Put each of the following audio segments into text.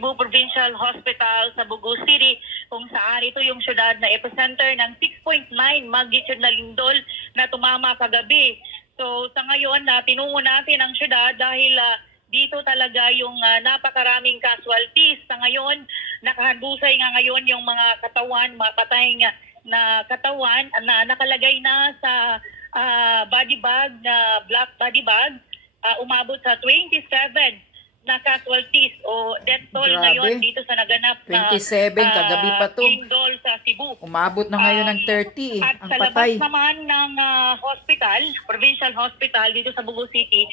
Cebu Provincial Hospital sa Bugo City, kung saan ito yung syudad na epicenter ng 6.9 magnitude na lindol na tumama kagabi. So sa ngayon, tinungo natin ang syudad dahil dito talaga yung napakaraming casualties. Sa ngayon, nakahandusay nga ngayon yung mga katawan, mga patay na katawan na nakalagay na sa body bag, na black body bag, umabot sa 27 na casualties o death toll ngayon dito sa naganap na 27 kagabi pa to. lindol sa Cebu. Umabot na ngayon ng 30 at ang sa patay. labas naman ng hospital, provincial hospital dito sa Bugo City,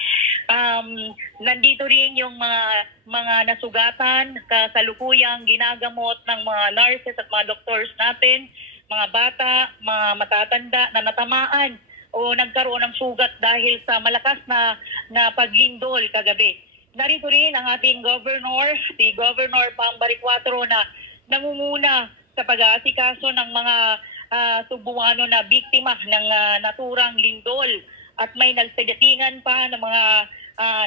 nandito rin yung mga nasugatan, kasalukuyang ginagamot ng mga nurses at mga doctors natin, mga bata, mga matatanda na natamaan o nagkaroon ng sugat dahil sa malakas na paglindol kagabi. Narito rin ang ating governor, si Governor Pam Baricuatro, na nangunguna sa pag-aasikaso ng mga Cebuano na biktima ng naturang lindol at may nagsedatingan pa ng mga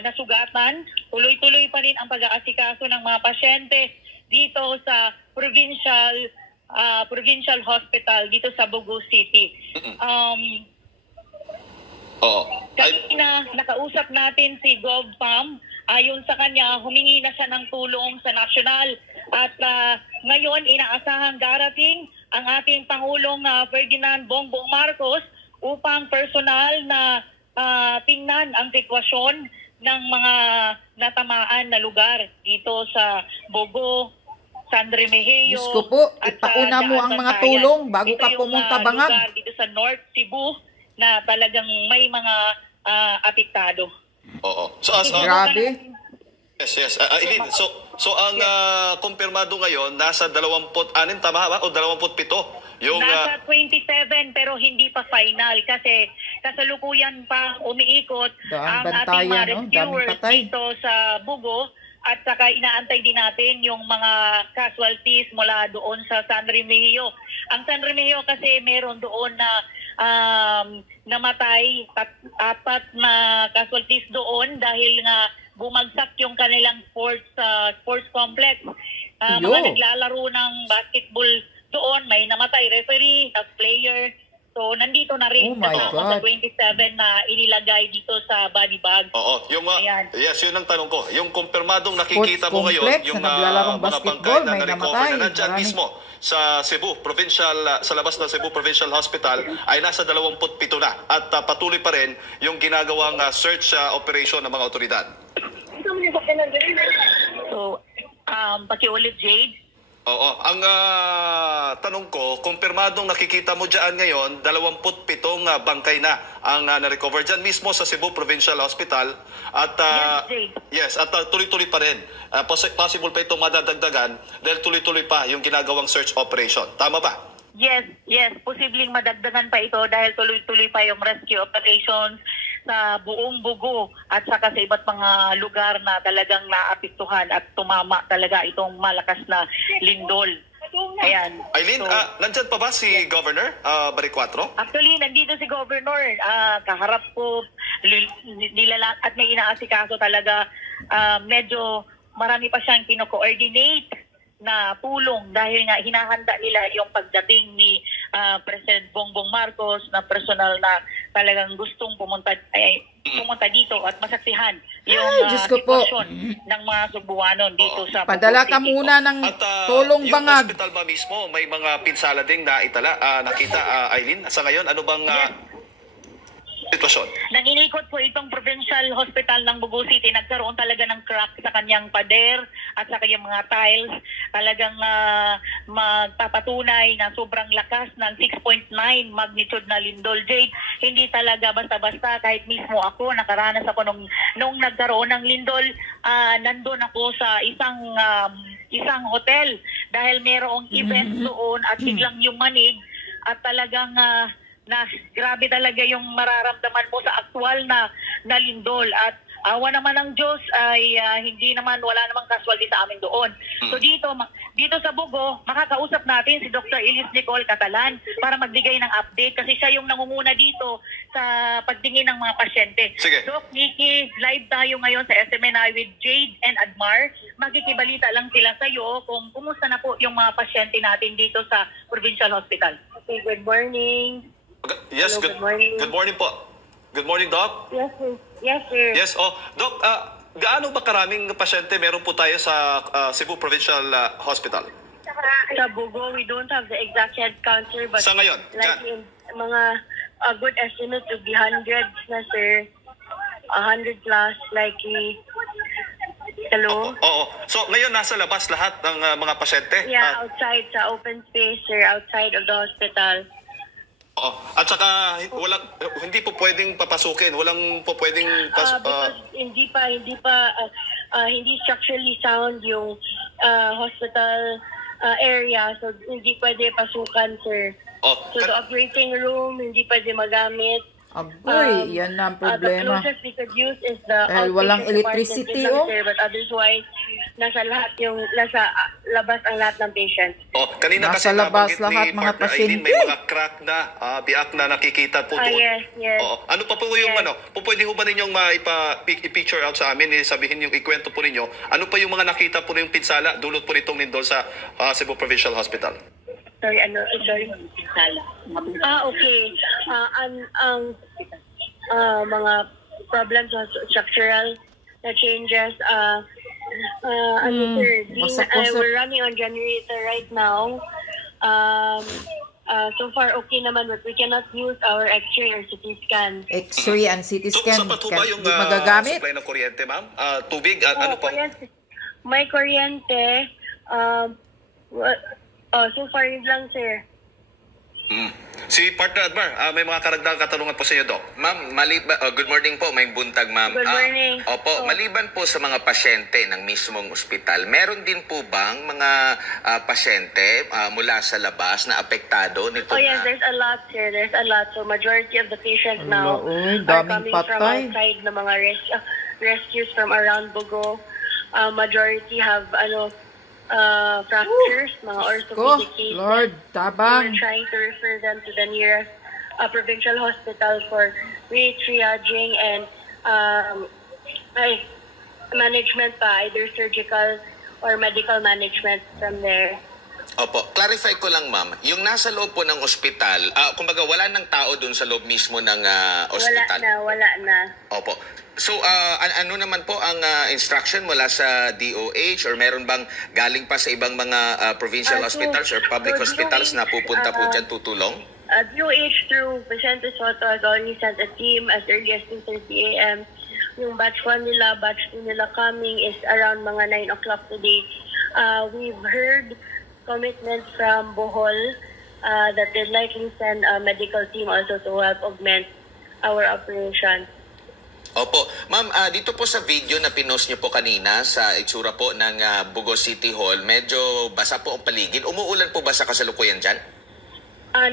nasugatan. Tuloy-tuloy pa rin ang pag-aasikaso ng mga pasyente dito sa provincial hospital dito sa Bugo City. Kanina nakausap natin si Gov Pam. Ayon sa kanya, humingi na siya ng tulong sa nasyonal at ngayon inaasahang darating ang ating Pangulong Ferdinand Bongbong Marcos upang personal na tingnan ang sitwasyon ng mga natamaan na lugar dito sa Bogo, San Remigio. Diyos ko po, ipauna mo ang mga tulong bago ka pumunta Bangag. Lugar dito sa North Cebu na talagang may mga apektado. Oo. Grabe. Yes. Eileen, so ang kumpirmado ngayon nasa 26 tama ba o 27 yung nasa 27 pero hindi pa final kasi kasalukuyan pa umiikot ang ating mga rescuers dito sa Bugo at saka inaantay din natin yung mga casualties mula doon sa San Remigio. Ang San Remigio kasi meron doon na namatay, 4 na casualties doon dahil nga bumagsak yung kanilang sports complex. Mga naglalaro ng basketball doon, may namatay referee, player. So nandito na rin sa 27 na inilagay dito sa body bag. Oo, yung yes, yun ang tanong ko. Yung kumpirmadong nakikita mo ngayon, yung mga bangkay na na-recover na nandyan mismo sa Cebu Provincial, sa labas ng Cebu Provincial Hospital ay nasa 27 na at patuloy pa rin yung ginagawang search operation ng mga otoridad. So, pakiulit, Jade. Oo. Ang tanong ko, kumpirmadong nakikita mo dyan ngayon, 27 bangkay na ang na-recover dyan mismo sa Cebu Provincial Hospital. At at tuloy-tuloy pa rin. Possible pa itong madadagdagan dahil tuloy-tuloy pa yung ginagawang search operation. Tama ba? Yes. Posibleng madagdagan pa ito dahil tuloy-tuloy pa yung rescue operations sa buong Bugo at saka sa iba't mga lugar na talagang naapektuhan at tumama talaga itong malakas na lindol. Ayan. Eileen, nandyan pa ba si Governor Baricuatro? Actually, nandito si Governor. Kaharap ko nilala at may inaasikaso talaga. Medyo marami pa siyang kino-coordinate na tulong dahil nga hinahanda nila yung pagdating ni President Bongbong Marcos na personal na talagang gustong pumunta dito at masaksihan yung sitwasyon ng mga Cebuano dito sa Padala ka muna ng tulong Bangag. Yung hospital ba mismo may mga pinsala ding nakita Eileen? Sa ngayon, ano bang sitwasyon? Nang inikot po itong provincial hospital ng Bugo City, nagkaroon talaga ng crack sa kanyang pader at sa kanyang mga tiles. Talagang magpapatunay na sobrang lakas ng 6.9 magnitude na lindol, Jade. Hindi talaga basta-basta. Kahit mismo ako, nakaranas ako nung nagkaroon ng lindol, nandun ako sa isang hotel dahil merong event doon at biglang yumanig at talagang na grabe talaga yung mararamdaman mo sa aktual na lindol at awa naman ng Diyos ay wala namang casualty sa amin doon. So dito sa Bugo, makakausap natin si Dr. Elias Nicole Catalan para magbigay ng update kasi siya yung nangunguna dito sa pagtingin ng mga pasyente. Sige. Doc Nikki, live tayo ngayon sa SMNI with Jade and Admar. Makikibalita lang sila sa iyo kung kumusta na po yung mga pasyente natin dito sa Provincial Hospital. Okay, good morning. Yes, Hello, good morning po. Good morning, Doc. Yes, sir. Yes, sir. Yes, Doc, gaano ba karaming pasyente meron po tayo sa Cebu Provincial Hospital? Sa Bugo, we don't have the exact head count, sir, but Sa ngayon? like in mga good estimate would be hundreds na, sir. 100 plus, likely. Hello? Oo. So, ngayon nasa labas lahat ng mga pasyente? Yeah, outside sa open space, sir, outside of the hospital. Oo. At saka, hindi po pwedeng papasukin. Walang po pwedeng... Because hindi structurally sound yung hospital area, so hindi pwede pasukan, sir. So the operating room, hindi pwede magamit. Agoy, yan na ang problema. The closest we could use is the walang outpatient electricity, department, sir, but otherwise, nasa labas ang lahat ng patients. Kanina Nasa kasi labas nabanggit lahat, ni mga Partner pasyente. Aileen, may mga crack na, biak na nakikita po doon. Yes. Oo. Ano pa po yung pwede ho ba ninyong i-picture out sa amin, sabihin yung ikwento po ninyo, ano pa yung mga nakita po yung pinsala, dulot po nitong lindol sa Cebu Provincial Hospital? Sorry. Okay. Ang mga problems sa structural na changes, sir, we're running on generator right now. So far, okay naman, but we cannot use our X-ray or CT scan. X-ray and CT So, scan, sapat ho ba yung magagamit? supply ng kuryente, ma'am? Tubig? Ano pa? May kuryente. So far, yun lang, sir. Si Partner Admar, may mga karagdagang katanungan po sa iyo, Doc. Ma'am, good morning po, may buntag, ma'am. Good morning. Maliban po sa mga pasyente ng mismong ospital, meron din po bang mga pasyente mula sa labas na apektado nito Yes, there's a lot, sir. There's a lot. So, majority of the patients now are daming coming from patay. outside na mga rescues from around Bugo. Majority have, fractures, mga orthopedic cases. Lord, tabang. We're trying to refer them to the nearest provincial hospital for re-triaging and management pa, either surgical or medical management from there. Opo, clarify ko lang, ma'am. Yung nasa loob po ng ospital, kumbaga wala nang tao dun sa loob mismo ng ospital? Wala na. Opo. So, ano naman po ang instruction mula sa DOH or meron bang galing pa sa ibang mga provincial hospitals or public hospitals na pupunta po dyan tutulong? DOH through Vicente Soto has already sent a team as early as 2:30 a.m. Yung batch 1 nila, batch 2 nila coming is around mga 9 o'clock today. We've heard commitments from Bohol that they'd likely send a medical team also to help augment our operation. Opo. Ma'am, dito po sa video na pinost niyo po kanina sa itsura po ng Bugo City Hall, medyo basa po ang paligid. Umuulan po ba sa kasalukuyan dyan?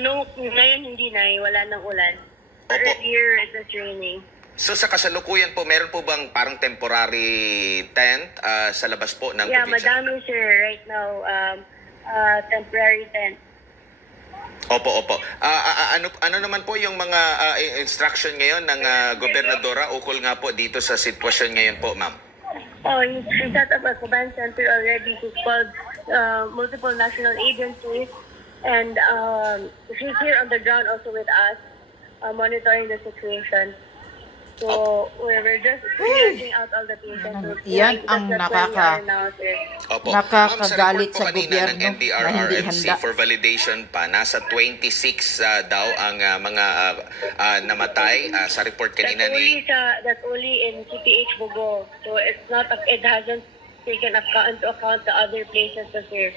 No, ngayon hindi na. Wala nang ulan. Opo. Earlier it was raining. So sa kasalukuyan po, meron po bang parang temporary tent sa labas po ng Yeah, probinsya? madami, sir. Right now, temporary tent. Opo. Ano naman po yung mga instruction ngayon ng gobernadora ukol nga po dito sa sitwasyon ngayon po, ma'am? He set up a command center already. He's called multiple national agencies. And she's here on the ground also with us, monitoring the situation. So, we're just triaging out all the patients. So, Yan ang nakakagalit sa gobyerno ng na hindi NDRRMC handa. for validation pa, nasa 26 daw ang mga namatay sa report kanina ni... That's only in CPH Bugo. So, it hasn't taken into account the other places here.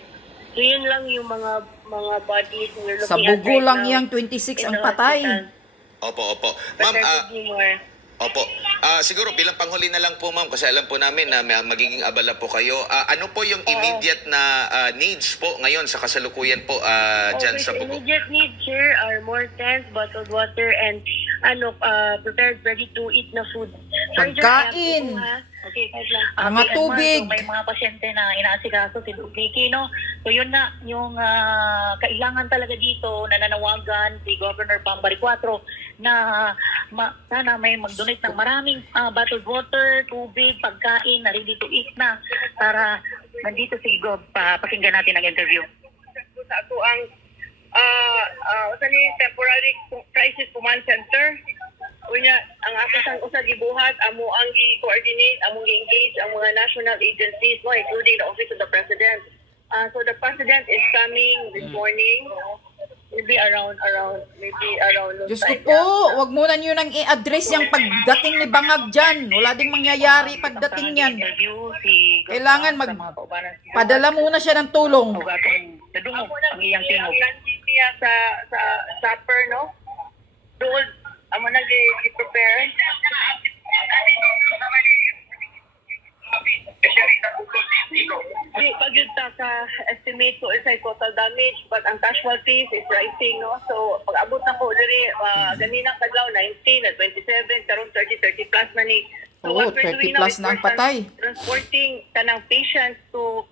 So, yun lang yung mga bodies we're looking Sa at Bugo right lang now yang 26 in ang the patay. hospital. Opo. But Ma'am, there could be more. opo. Siguro bilang panghuli na lang po, ma'am, kasi alam po namin na magiging abala po kayo. Ano po yung immediate na needs po ngayon sa kasalukuyan po dyan sa Bugo? Immediate needs here are more tents, bottled water, and prepared ready-to-eat na food. Pagkain. Okay. Mga tubig. So, may mga pasyente na inaasikaso si Doc Vicky, no? So yun na, yung kailangan talaga dito na nanawagan si Governor Pambari 4 na sana may mag-donate ng maraming bottled water, tubig, pagkain na ready to eat na para nandito si Gov. Pakinggan natin ang interview. Sa ato ang temporary crisis command center. Unya, ang akasang usag gibuhat, amo ang gi-coordinate, amo gi-engage ang mga national agencies, no, including the Office of the President. So the President is coming this morning, maybe around Diyos ko po, wag muna nyo nang i-address yung pagdating ni Bangag dyan. Wala ding mangyayari pagdating yan. Kailangan padala muna siya ng tulong. Nadungog ang iyang tingog. Sa supper, no? Doon, amo na gi-prepare. Pag-yunta sa estimate ko is total damage, but ang casualties is rising, no? So, pag-abot na ko, ganinang kadlaw, 19 at 27, karon 30 plus na ni. So, Oo, 30 plus na ang patay. Transporting kanang patients to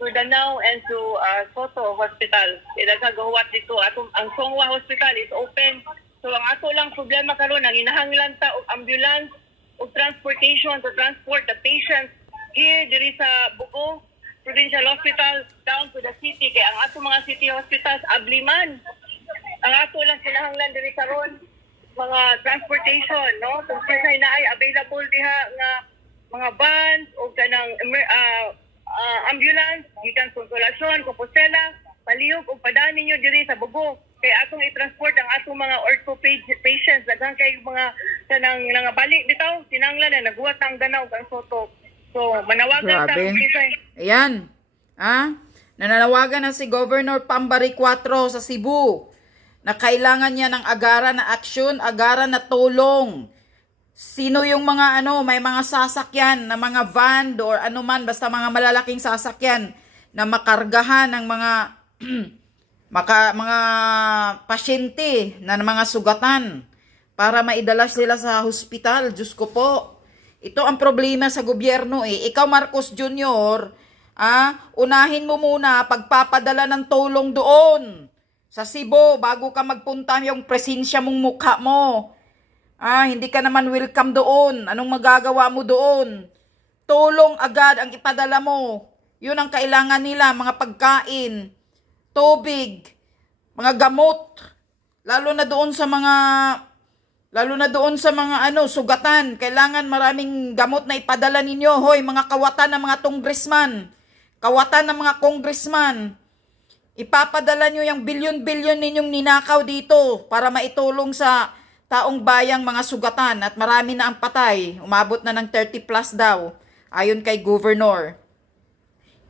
Danao and to Soto Hospital. Idagagahuwat dito. Ang Songwa Hospital is open. So, ang ato lang problema karon ang inahanglan ta og ambulance o transportation to transport the patients here diri sa Bugo Provincial Hospital down to the city. Kaya ang ato mga city hospitals abliman. Ang ato lang kinahanglan diri karon mga transportation, no? Kung sino na ay available diha nga mga vans o kanang ambulance, gikan Consolacion, Compostela, palihog o padaan ninyo diri sa Bugo. Kaya atong i-transport ang atong mga ortho patients, daghang kay mga kanang balik bitaw, sinanglan na naguwat ang Danao kang Soto. So, manawagan ta Ayan. Nananawagan na si Governor Pambari 4 sa Cebu na kailangan niya ng agaran na aksyon, agaran na tulong. Sino yung mga may mga sasakyan na mga van or man, basta mga malalaking sasakyan na makargahan ng mga mga pasyente na mga sugatan para maidala sila sa hospital. Diyos ko po. Ito ang problema sa gobyerno eh. Ikaw, Marcos Jr., unahin mo muna pagpapadala ng tulong doon sa Cebu bago ka magpunta yung presensya mong mukha mo. Hindi ka naman welcome doon. Anong magagawa mo doon? Tulong agad ang ipadala mo. Yun ang kailangan nila, mga pagkain, tubig, mga gamot. Lalo na doon sa mga sugatan. Kailangan maraming gamot na ipadala ninyo. Hoy, mga kawatan ng mga congressman. Kawatan ng mga congressman. Ipapadala nyo yung bilyon-bilyon ninyong ninakaw dito para maitulong sa taong bayang mga sugatan at marami na ang patay. Umabot na ng 30 plus daw. Ayon kay Governor.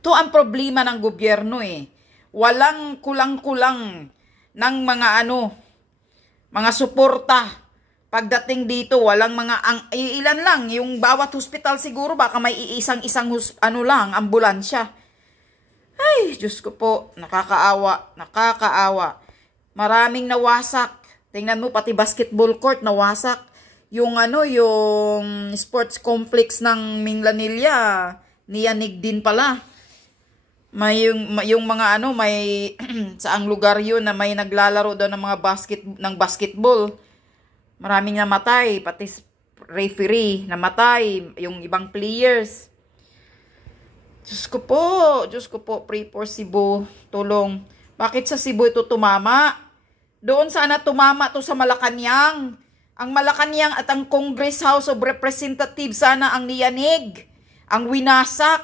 Ito ang problema ng gobyerno eh. Walang kulang-kulang ng mga mga suporta. Pagdating dito, walang ilan lang. Yung bawat hospital siguro, baka may isang ambulansya. Ay, Diyos ko po, nakakaawa. Maraming nawasak. Tingnan mo, pati basketball court nawasak. Yung yung sports complex ng Minglanilla, niyanig din pala. May yung mga may saang lugar yun na may naglalaro daw ng mga basketball. Maraming namatay, pati referee namatay, yung ibang players. Diyos ko po, pray for Cebu, tulong. Bakit sa Cebu ito tumama? Doon sana tumama to sa Malacanang. Ang Malacanang at ang Congress House of Representatives sana ang niyanig, ang winasak.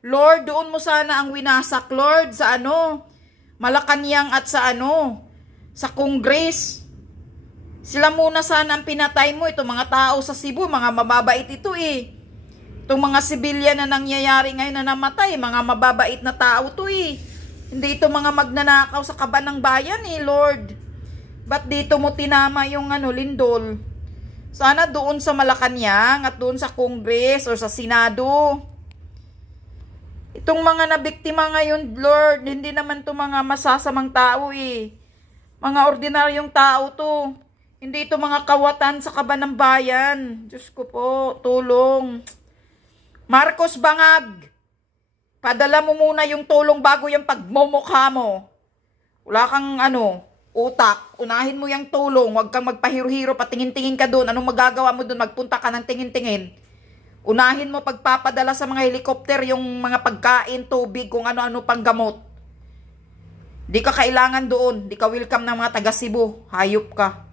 Lord, doon mo sana ang winasak, Lord, sa Malacanang at sa sa Congress. Sila muna sana ang pinatay mo. Itong mga tao sa Cebu, mga mababait ito eh. Itong mga sibilyan na nangyayari ngayon na namatay, mga mababait na tao to eh. Hindi ito mga magnanakaw sa kaban ng bayan eh, Lord. Ba't dito mo tinama yung Lindol? Sana doon sa Malacanang at doon sa Congress or sa Senado. Itong mga nabiktima ngayon, Lord, hindi naman to mga masasamang tao eh. Mga ordinaryong tao to. Hindi ito mga kawatan sa kaba ng bayan. Diyos ko po, tulong. Marcos Bangag, padala mo muna yung tulong bago yung pagmumukha mo. Wala kang utak. Unahin mo yung tulong. Huwag kang magpahiro-hiro, patingin-tingin ka doon. Anong magagawa mo doon? Magpunta ka ng tingin-tingin. Unahin mo pagpapadala sa mga helikopter yung mga pagkain, tubig, kung ano-ano pang gamot. Di ka kailangan doon. Di ka welcome ng mga taga Cebu. Hayop ka.